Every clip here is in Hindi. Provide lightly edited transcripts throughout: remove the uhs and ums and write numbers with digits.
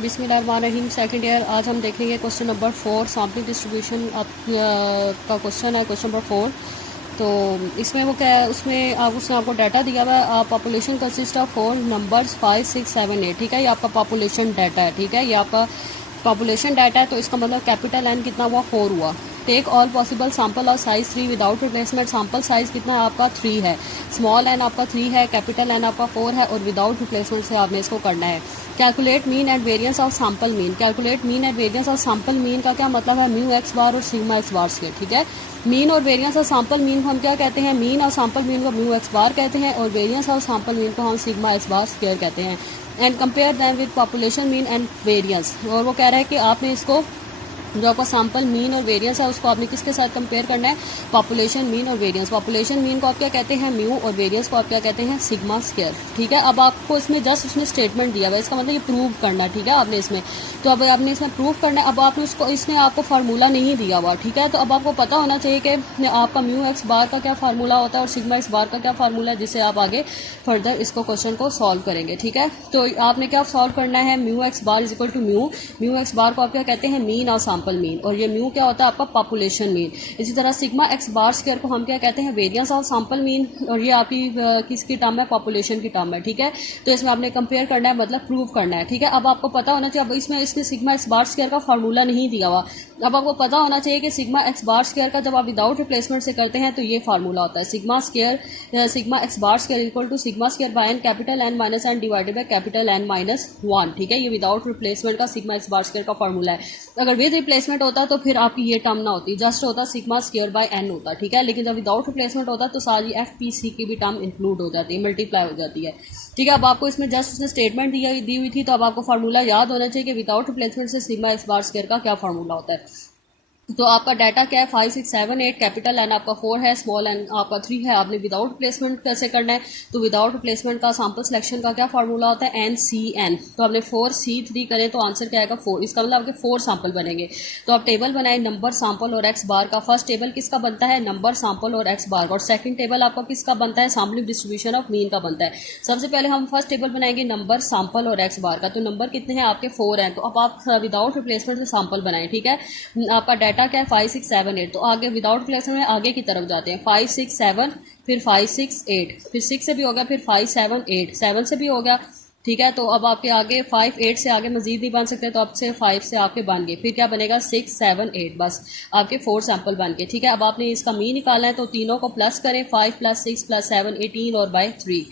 बिस्मिल्लाहिर्रहमानिर्रहीम। सेकंड ईयर आज हम देखेंगे क्वेश्चन नंबर 4 सैम्पलिंग डिस्ट्रीब्यूशन का क्वेश्चन है, क्वेश्चन नंबर 4। तो इसमें वो क्या है, उसमें उसने आपको डाटा दिया हुआ है। Population consist of 4 numbers 5, 6, 7, 8। ठीक है, ये आपका पॉपुलेशन डाटा है। ठीक है, ये आपका पॉपुलेशन डाटा है। तो इसका मतलब कैपिटल एन कितना हुआ, 4 हुआ। टेक ऑल पॉसिबल सैम्पल और size 3 without replacement. Sample size कितना है आपका, 3 है। स्मॉल एन आपका 3 है, कैपिटल एन आपका 4 है, और विदाउट रिप्लेसमेंट से आपने इसको करना है। Calculate mean and variance of sample mean. Calculate mean and variance of sample mean का क्या मतलब है, म्यू एक्स बार और सिग्मा एक्स बार स्क्वायर। ठीक है, मीन और वेरिएंस ऑफ सैम्पल मीन को हम क्या कहते हैं, मीन और सैम्पल मीन को म्यू एक्स बार कहते हैं, और वेरिएंस ऑफ सैम्पल मीन को हम सिग्मा एक्स बार स्क्वायर कहते हैं। And compare them with population mean and variance. और वो कह रहा है कि आपने इसको जो आपका सैम्पल मीन और वेरिएंस है उसको आपने किसके साथ कंपेयर करना है, पॉपुलेशन मीन और वेरिएंस। पॉपुलेशन मीन को आप क्या कहते हैं, म्यू, और वेरिएंस को आप क्या कहते हैं, सिग्मा स्क्वायर। ठीक है, अब आपको इसमें जस्ट उसने स्टेटमेंट दिया हुआ है, इसका मतलब ये प्रूव करना। ठीक है, आपने इसमें तो अब आपने इसमें प्रूव करना है। अब आपने उसको, इसने आपको फार्मूला नहीं दिया हुआ। ठीक है, तो अब आपको पता होना चाहिए कि आपका म्यू एक्स बार का क्या फार्मूला होता है और सिग्मा एक्स बार का क्या फार्मूला है, जिससे आप आगे फर्दर इसको क्वेश्चन को सॉल्व करेंगे। ठीक है, तो आपने क्या सॉल्व करना है, mu x bar is equal to mu x bar को आप क्या कहते हैं, मीन और सैम्पल मीन, और ये म्यू क्या होता है आपका पॉपुलेशन मीन। इसी तरह सिग्मा एक्स बार स्क्वायर को हम क्या कहते हैं, वेरिएंस ऑफ सैम्पल मीन, और ये आपकी किसकी टर्म है, पॉपुलेशन की टर्म है। ठीक है, तो इसमें आपने कंपेयर करना है, मतलब प्रूव करना है। ठीक है, अब आपको पता होना चाहिए, अब इसमें इसने सिग्मा एक्स बार स्क्वायर का फार्मूला नहीं दिया हुआ। अब आपको पता होना चाहिए कि सिग्मा एक्स बार स्क्वायर का जब आप विदाउट रिप्लेसमेंट से करते हैं तो ये फार्मूला होता है, sigma square sigma x bar square equal to sigma square by N capital N minus N divided by capital N minus 1। ठीक है, ये विदाउट रिप्लेसमेंट का सिग्मा एक्स बार स्क्वायर का फार्मूला है। अगर विद रिप्लेसमेंट होता तो फिर आपकी ये टर्म ना होती, जस्ट होता सिग्मा स्क्वायर बाय एन होता। ठीक है, लेकिन जब विदाउट रिप्लेसमेंट होता तो सारी एफ पी सी की भी टर्म इंक्लूड हो जाती है, मल्टीप्लाई हो जाती है। ठीक है, अब आपको इसमें जस्ट उसने स्टेटमेंट दी हुई थी, तो अब आपको फार्मूला याद होना चाहिए कि विदाउट रिप्लेसमेंट से सिग्मा एक्स बार स्क्वायर का क्या फार्मूला होता है। तो आपका डाटा क्या है, 5, 6, 7, 8। कैपिटल एन आपका 4 है, स्मॉल एन आपका 3 है। आपने विदाउट प्लेसमेंट कैसे करना है, तो विदाउट प्लेसमेंट का सैम्पल सिलेक्शन का क्या फार्मूला होता है, एन सी एन। तो आपने 4 C 3 करें तो आंसर क्या आएगा, 4। इसका मतलब आपके 4 सैंपल बनेंगे। तो आप टेबल बनाए नंबर, सैंपल और एक्स बार का। फर्स्ट टेबल किसका बनता है, नंबर, सैंपल और एक्स बार का, और सेकंड टेबल आपका किसका बनता है, सैम्पलिंग डिस्ट्रीब्यूशन ऑफ मीन का बनता है। सबसे पहले हम फर्स्ट टेबल बनाएंगे नंबर, सैंपल और एक्स बार का। तो नंबर कितने हैं आपके, 4 हैं। तो अब आप विदाउट रिप्लेसमेंट से सैंपल बनाएं। ठीक है, आपका डाटा क्या है, 5, 6, 7, 8। तो आगे विदाउट रिप्लेसमेंट में आगे की तरफ जाते हैं, 5, 6, 7, फिर 5, 6, 8, फिर 6 से भी हो गया, फिर 5, 7, 8, 7 से भी हो गया। ठीक है, तो अब आपके आगे 5, 8 से आगे मजीद नहीं बन सकते, तो अब से 5 से आपके बन गए। फिर क्या बनेगा, 6, 7, 8, बस आपके 4 सैंपल बन गए। ठीक है, अब आपने इसका मीन निकालना है, तो तीनों को प्लस करें, 5 + 6 + 7 18 और बाय 3।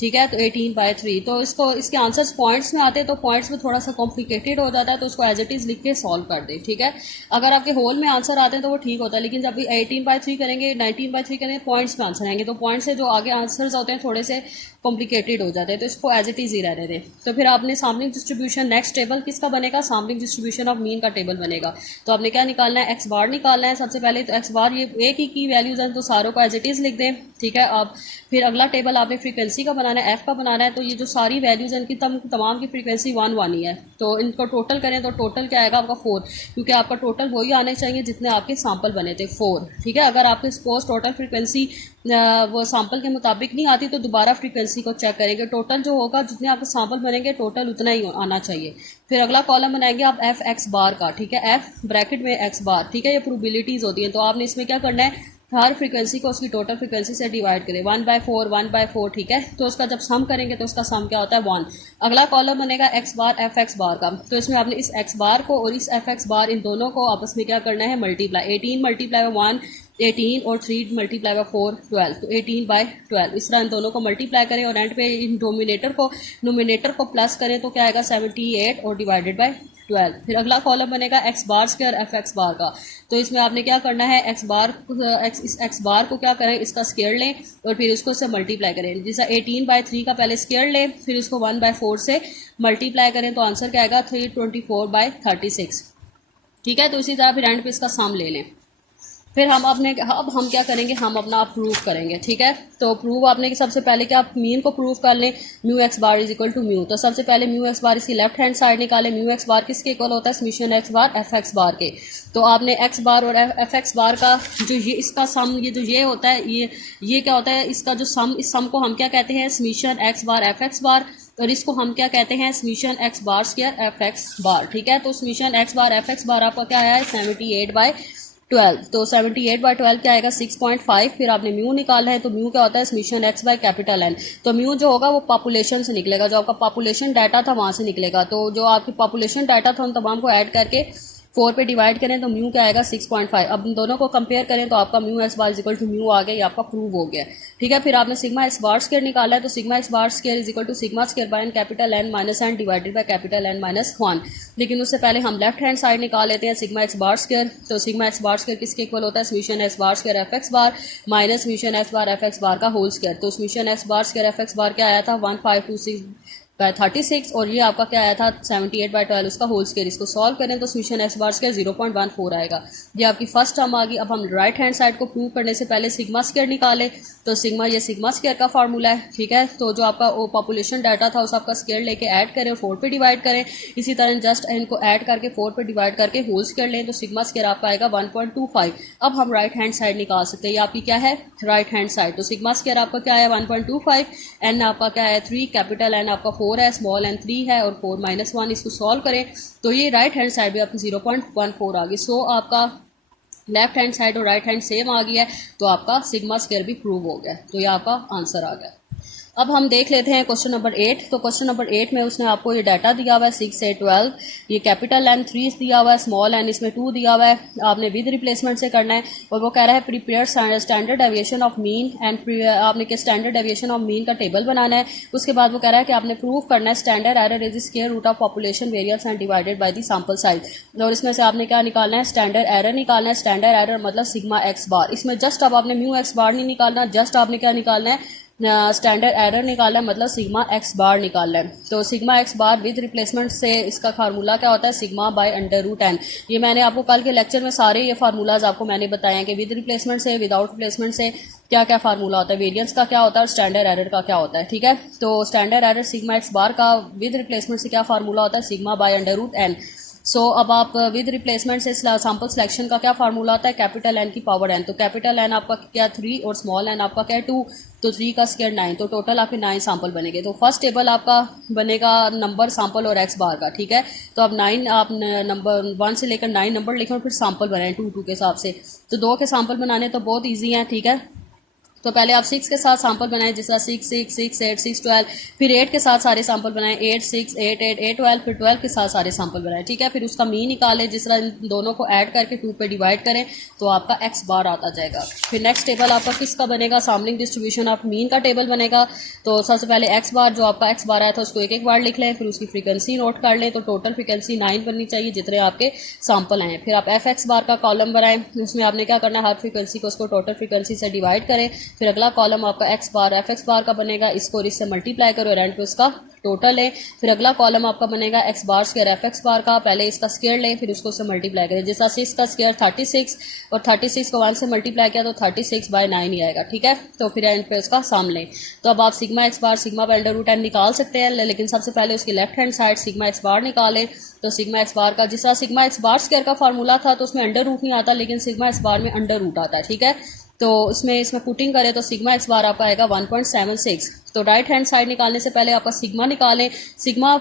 ठीक है, तो 18/3। तो इसको, इसके आंसर्स पॉइंट्स में आते हैं, तो पॉइंट्स में थोड़ा सा कॉम्प्लिकेटेड हो जाता है, तो उसको एज इट इज़ लिख के सॉल्व कर दें। ठीक है, अगर आपके होल में आंसर आते हैं तो वो ठीक होता है, लेकिन जब भी 18/3 करेंगे, 19/3 करेंगे, पॉइंट्स में आंसर आएंगे, तो पॉइंट्स से जो आगे आंसर्स होते हैं थोड़े से कॉम्प्लिकेटेड हो जाते हैं, तो इसको एज इट इज़ ही रहने दें। तो फिर आपने सैम्पलिंग डिस्ट्रीब्यूशन, नेक्स्ट टेबल किसका बनेगा, सैम्पलिंग डिस्ट्रीब्यूशन ऑफ मीन का टेबल बनेगा। तो आपने क्या निकालना है, एक्स बार निकालना है सबसे पहले। तो एक्स बार ये एक ही की वैल्यूज हैं, तो सारों को एज इट इज़ लिख दें। ठीक है, अब फिर अगला टेबल आपने फ्रीक्वेंसी का बनाना है, एफ का बनाना है। तो ये जो सारी वैल्यूज हैं इनकी तमाम की फ्रीक्वेंसी 1 1 ही है। तो इनको टोटल करें तो टोटल क्या आएगा आपका 4, क्योंकि आपका टोटल वही आने चाहिए जितने आपके सैंपल बने थे, 4। ठीक है, अगर आपके सपोज टोटल फ्रीक्वेंसी वो सैंपल के मुताबिक नहीं आती तो दोबारा फ्रीक्वेंसी को चेक करेंगे। टोटल जो होगा, जितने आपके सैंपल बनेंगे टोटल उतना ही आना चाहिए। फिर अगला कॉलम बनाएंगे आप एफ एक्स बार का। ठीक है, एफ ब्रैकेट में एक्स बार। ठीक है, ये प्रोबेबिलिटीज होती हैं, तो आपने इसमें क्या करना है, हर फ्रीक्वेंसी को उसकी टोटल फ्रीक्वेंसी से डिवाइड करें, 1/4 1/4। ठीक है, तो उसका जब सम करेंगे तो उसका सम क्या होता है, 1। अगला कॉलम बनेगा x bar F X bar का। तो इसमें आपने इस एक्स बार को और इस एफ एक्स बार, इन दोनों को आपस में क्या करना है, मल्टीप्लाई। 18 × 1 18 और 3 × 4 12। तो 18/12 इस तरह इन दोनों को मल्टीप्लाई करें, और एंड पे इन नोमिनेटर को प्लस करें, तो क्या आएगा, 78 और डिवाइडेड बाय 12। फिर अगला कॉलम बनेगा x bar square F X bar का। तो इसमें आपने क्या करना है, एक्स बार को क्या करें, इसका स्क्वायर लें और फिर उसको से मल्टीप्लाई करें। जैसा 18/3 का पहले स्क्वायर लें, फिर उसको 1/4 से मल्टीप्लाई करें, तो आंसर क्या आएगा, 324/36। ठीक है, तो इसी तरह फिर एंड पे इसका सम ले लें। फिर अब हम क्या करेंगे, हम अपना प्रूव करेंगे। ठीक है, तो प्रूव आपने सबसे पहले क्या, आप मीन को प्रूव कर लें, mu x bar is equal to mu. तो सबसे पहले म्यू एक्स बार इसकी लेफ्ट हैंड साइड निकाले, म्यू एक्स बार किसके इक्वल होता है, summation X bar F X bar के। तो आपने एक्स बार और एफ एक्स बार का जो ये इसका सम, ये जो ये होता है, ये क्या होता है, इसका जो सम, इस सम को हम क्या कहते हैं, summation X bar F X बार। और इसको हम क्या कहते हैं, summation X bar square F X बार, ठीक है। तो summation X bar F X बार आपका क्या आया है 78/12, तो 78/12 क्या आएगा 6.5। फिर आपने म्यू निकाला है, तो म्यू क्या होता है summation X by capital N, तो म्यू जो होगा वो पॉपुलेशन से निकलेगा, जो आपका पॉपुलेशन डाटा था वहां से निकलेगा। तो जो आपकी पॉपुलेशन डाटा था उन तमाम को ऐड करके 4 पे डिवाइड करें तो म्यू क्या आएगा 6.5। अब इन दोनों को कंपेयर करें तो आपका mu x bar equal to mu आ गया, ये आपका प्रूव हो गया, ठीक है। फिर आपने सिग्मा एक्स बार स्क्वायर निकाला है, तो sigma x bar square is equal to sigma square by N capital N minus N divided by capital N minus 1। लेकिन उससे पहले हम लेफ्ट हैंड साइड निकाल लेते हैं सिग्मा एक्स बार स्क्वायर। तो सिग्मा एक्स बार स्क्वायर किसके इक्वल होता है summation X bar square F X बार minus summation X bar F X bar का होल स्क्वायर। तो summation X bar square F X बार क्या आया था 1526/36 और ये आपका क्या आया था 78/12 उसका होल स्क्वायर। इसको सॉल्व करें तो समीशन एक्स बार स्क्वायर 0.14 आएगा, ये आपकी फर्स्ट टर्म आ गई। अब हम राइट हैंड साइड को प्रूव करने से पहले सिग्मा स्क्वायर निकाले, तो सिग्मा ये सिग्मा स्क्वायर का फार्मूला है, ठीक है। तो जो आपका पॉपुलेशन डाटा था उस आपका स्क्वायर लेके ऐड करें और 4 पे डिवाइड करें। इसी तरह जस्ट इनको ऐड करके 4 पे डिवाइड करके होल स्क्वायर लें तो सिग्मा स्क्वायर आपका आएगा 1.25। अब हम राइट हैंड साइड निकाल सकते हैं, ये आपकी क्या है राइट हैंड साइड। तो सिग्मा स्क्वायर आपका क्या है 1.25, एन आपका क्या है 3, कैपिटल एन आपका 4 है, स्मॉल एन 3 है और 4 - 1। इसको सॉल्व करें तो ये राइट हैंड साइड भी आपकी 0.14 आ गई। सो आपका लेफ्ट हैंड साइड और राइट हैंड सेम आ गया है, तो आपका सिग्मा स्क्वायर भी प्रूव हो गया, तो ये आपका आंसर आ गया। अब हम देख लेते हैं क्वेश्चन नंबर 8। तो क्वेश्चन नंबर 8 में उसने आपको ये डाटा दिया हुआ है 6 से 12, ये कैपिटल एन 3 दिया हुआ है, स्मॉल एन इसमें 2 दिया हुआ है, आपने विद रिप्लेसमेंट से करना है। और वो कह रहा है prepare standard deviation of mean and आपने के स्टैंडर्ड डेविएशन ऑफ मीन का टेबल बनाना है। उसके बाद वो कह रहा है कि आपने प्रूव करना है standard error is square root of population variance and divided by the sample size. और इसमें से आपने क्या निकालना है स्टैंडर्ड एरर निकालना है। स्टैंडर्ड एरर मतलब सिग्मा एक्स बार, इसमें जस्ट अब आपने म्यू एक्स बार नहीं निकालना, जस्ट आपने क्या निकालना है स्टैंडर्ड एरर निकालना है, मतलब सिग्मा एक्स बार निकालना है। तो sigma x bar with replacement से इसका फार्मूला क्या होता है sigma by under root N. ये मैंने आपको कल के लेक्चर में सारे ये फार्मूलाज आपको मैंने बताए हैं कि विद रिप्लेसमेंट से विदाउट रिप्लेसमेंट से क्या क्या फार्मूला होता है, वेरिएंस का क्या होता है और स्टैंडर्ड एरर का क्या होता है, ठीक है। तो standard error sigma x bar का विद रिप्लेसमेंट से क्या फार्मूला होता है sigma by under root n. So अब आप विद रिप्लेसमेंट से सैंपल सिलेक्शन का क्या फार्मूला होता है कैपिटल एन की पावर एन। तो कैपिटल एन आपका क्या 3 और स्मॉल एन आपका क्या 2, तो 3 का स्क्वायर 9, तो टोटल आपके 9 सैंपल बनेंगे। तो फर्स्ट टेबल आपका बनेगा नंबर सैंपल और एक्स बार का, ठीक है। तो अब 9 आप नंबर 1 से लेकर 9 नंबर लिखें और फिर सैंपल बनाएं 2 के हिसाब से। तो 2 के सैंपल बनाने तो बहुत ईजी हैं, ठीक है। तो पहले आप 6 के साथ सैंपल बनाएं, जिस तरह 6, 6, 6, 8, 6, 12। फिर 8 के साथ सारे सैंपल बनाएं, 8, 6, 8, 8, 8, 12। फिर 12 के साथ सारे सैंपल बनाएं, ठीक है। फिर उसका मीन निकालें, जिस तरह इन दोनों को ऐड करके 2 पे डिवाइड करें तो आपका एक्स बार आता जाएगा। फिर नेक्स्ट टेबल आपका किसका बनेगा सैम्पलिंग डिस्ट्रीब्यूशन ऑफ मीन का टेबल बनेगा। तो सबसे पहले एक्स बार, जो आपका एक्स बार आया था उसको एक एक बार लिख लें, फिर उसकी फ्रीक्वेंसी नोट कर लें। तो टोटल फ्रीक्वेंसी 9 बननी चाहिए जितने आपके सैंपल आए। फिर आप एफ एक्स बार का कॉलम बनाएं, उसमें आपने क्या करना है हर फ्रीक्वेंसी को उसको टोटल फ्रीक्वेंसी से डिवाइड करें। फिर अगला कॉलम आपका x bar F X bar का बनेगा, इसको और इससे मल्टीप्लाई करो और एंड पे उसका टोटल है। फिर अगला कॉलम आपका बनेगा x bar square F X bar का, पहले इसका स्क्वायर लें फिर उसको उससे मल्टीप्लाई करें। जैसा 6 का स्क्वायर 36 और 36 को 1 से मल्टीप्लाई किया तो 36/9 ही आएगा, ठीक है। तो फिर एंड पे उसका साम लें। तो अब आप sigma x bar sigma by under root n निकाल सकते हैं, लेकिन सबसे पहले उसकी left hand side sigma x bar निकालें। तो सिग्मा एक्स बार का जिस तरह सिग्मा एक्स बार स्क्वायर का फार्मूला था तो उसमें अंडर रूट नहीं आता, लेकिन सिग्मा एक्स बार में अंडर रूट आता है, ठीक है। तो इसमें पुटिंग करें तो सिग्मा एक्स बार आपका आएगा 1.76। तो राइट हैंड साइड निकालने से पहले आपका सिग्मा निकालें। सिग्मा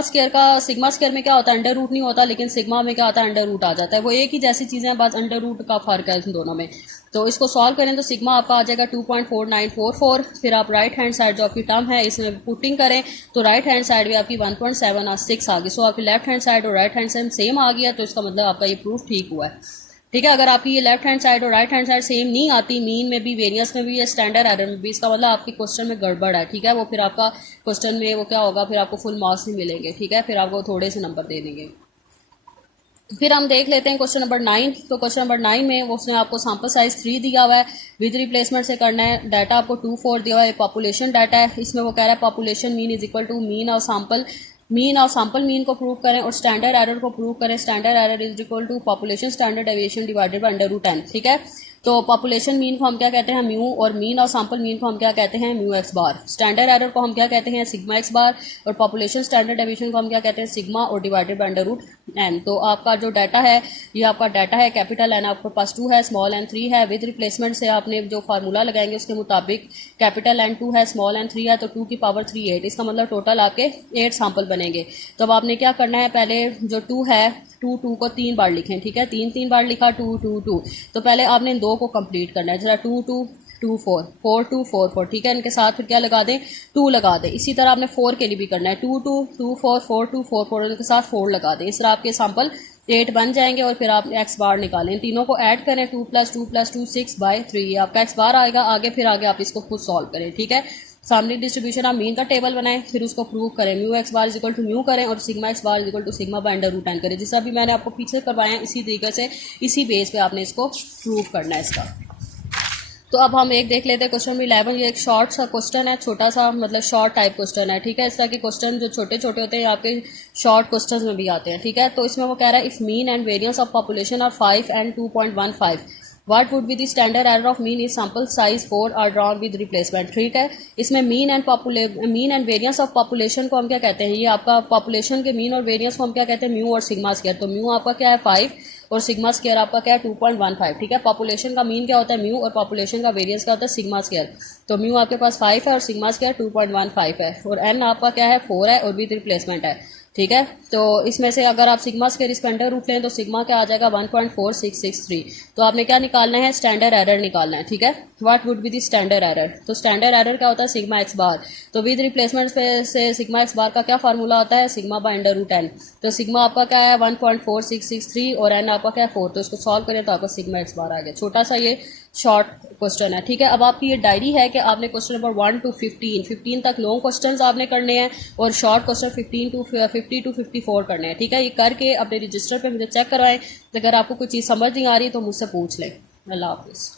स्क्वायर में क्या होता है अंडर रूट नहीं होता, लेकिन सिग्मा में क्या होता है अंडर रूट आ जाता है। वो एक ही जैसी चीज़ें हैं, बस अंडर रूट का फर्क है इन दोनों में। तो इसको सॉल्व करें तो सिग्मा आपका आ जाएगा 2.4944। फिर आप राइट हैंड साइड जो आपकी टर्म है इसमें पुटिंग करें तो राइट हैंड साइड भी आपकी 1.76 आ गई। सो आपकी लेफ्ट हैंड साइड और राइट हैंड साइड सेम आ गया, तो इसका मतलब आपका ये प्रूफ ठीक हुआ है, ठीक है। अगर आपकी ये लेफ्ट हैंड साइड और राइट हैंड साइड सेम नहीं आती, मीन में भी वेरिएंस में भी या स्टैंडर्ड एरर में भी, इसका मतलब आपके क्वेश्चन में गड़बड़ है, ठीक है। वो फिर आपका क्वेश्चन में वो क्या होगा, फिर आपको फुल मार्क्स नहीं मिलेंगे, ठीक है। फिर आपको थोड़े से नंबर दे देंगे। फिर हम देख लेते हैं क्वेश्चन नंबर 9। तो क्वेश्चन नंबर 9 में उसने आपको सैंपल साइज 3 दिया हुआ है, विद रिप्लेसमेंट से करना है। डाटा आपको 2, 4 दिया हुआ है, पॉपुलेशन डाटा है। इसमें वो कह रहा है population mean is equal to mean और सैंपल मीन को प्रूव करें और स्टैंडर्ड एरर को प्रूव करें। Standard error is equal to population standard deviation divided by under root N, ठीक है। तो पॉपुलेशन मीन को हम क्या कहते हैं म्यू, और मीन और सैंपल मीन को हम क्या कहते हैं म्यू एक्स बार। स्टैंडर्ड एरर को हम क्या कहते हैं सिग्मा एक्स बार, और पॉपुलेशन स्टैंडर्ड डेविएशन को हम क्या कहते हैं सिग्मा और divided by under root N. तो आपका जो डाटा है ये आपका डाटा है, कैपिटल एन आपके पास 2 है, स्मॉल एन 3 है। विद रिप्लेसमेंट से आपने जो फार्मूला लगाएंगे उसके मुताबिक कैपिटल एन 2 है, स्मॉल एन 3 है, तो 2 की पावर 3 8, इसका मतलब टोटल आपके 8 सैंपल बनेंगे। तो अब आपने क्या करना है, पहले जो 2 है 2 को 3 बार लिखें, ठीक है, 3 बार लिखा 2 2 2, तो पहले आपने इन 2 को कंप्लीट करना है। जरा 2 2 2 4 4 2 4 4, ठीक है, इनके साथ फिर क्या लगा दें 2 लगा दें। इसी तरह आपने 4 के लिए भी करना है 2 2 2 4 4 2 4 4, इनके साथ 4 लगा दें। इस तरह आपके सैंपल 8 बन जाएंगे और फिर आप एक्स बार निकालें, इन तीनों को ऐड करें 2 + 2 + 2 6/3, आपका एक्स बार आएगा। आगे फिर आगे आप इसको खुद सॉल्व करें, ठीक है। सामने डिस्ट्रीब्यूशन आप मीन का टेबल बनाएं, फिर उसको प्रूव करें, mu x bar equal to mu करें और sigma x bar equal to sigma by under root N करें। जैसा भी मैंने आपको पीछे करवाया इसी तरीके से इसी बेस पे आपने इसको प्रूव करना है इसका। तो अब हम एक देख लेते हैं क्वेश्चन 11। ये एक शॉर्ट सा क्वेश्चन है, छोटा सा मतलब शॉर्ट टाइप क्वेश्चन है, ठीक है। इस तरह के क्वेश्चन जो छोटे छोटे होते हैं आपके शॉर्ट क्वेश्चंस में भी आते हैं, ठीक है। तो इसमें वो कह रहा है if mean and variance of population are 5 and 2.15, what would be the standard error of mean if sample size 4 are drawn with replacement, ठीक है। इसमें mean and variance of population को हम क्या कहते हैं, ये आपका पॉपुलेशन के मीन और वेरिएंस को हम क्या कहते हैं म्यू और सिग्मा स्क्वायर। तो म्यू आपका क्या है 5 और सिग्मा स्क्वायर आपका क्या है 2.15, ठीक है। पॉपुलेशन का मीन क्या होता है म्यू और पॉपुलेशन का वेरिएंस क्या होता है सिग्मा स्क्वायर। तो म्यू आपके पास 5 है और सिग्मा स्क्वायर 2.15 है, और एन आपका क्या है 4 है और विद रिप्लेसमेंट है, ठीक है। तो इसमें से अगर आप सिग्मा स्क्वायर इसका अंडर रूट लें तो सिग्मा क्या आ जाएगा 1.4663। तो आपने क्या निकालना है स्टैंडर्ड एरर निकालना है, ठीक है। What would be the standard error, तो स्टैंडर्ड एरर क्या होता है सिग्मा एक्स बार। तो विद रिप्लेसमेंट से सिग्मा एक्स बार का क्या फार्मूला होता है sigma by under root N. तो सिग्मा आपका क्या है 1.4663 और एन आपका क्या है 4। तो इसको सॉल्व करें तो आपका सिग्मा एक्स बार आ गया। छोटा सा ये शॉर्ट क्वेश्चन है, ठीक है। अब आपकी ये डायरी है कि आपने क्वेश्चन नंबर 1 to 15 तक लॉन्ग क्वेश्चंस आपने करने हैं और शॉर्ट क्वेश्चन 50 to 54 करने हैं, ठीक है। ये करके अपने रजिस्टर पे मुझे चेक करवाएं। अगर आपको कोई चीज़ समझ नहीं आ रही तो मुझसे पूछ लें। अल्लाह हाफिज़।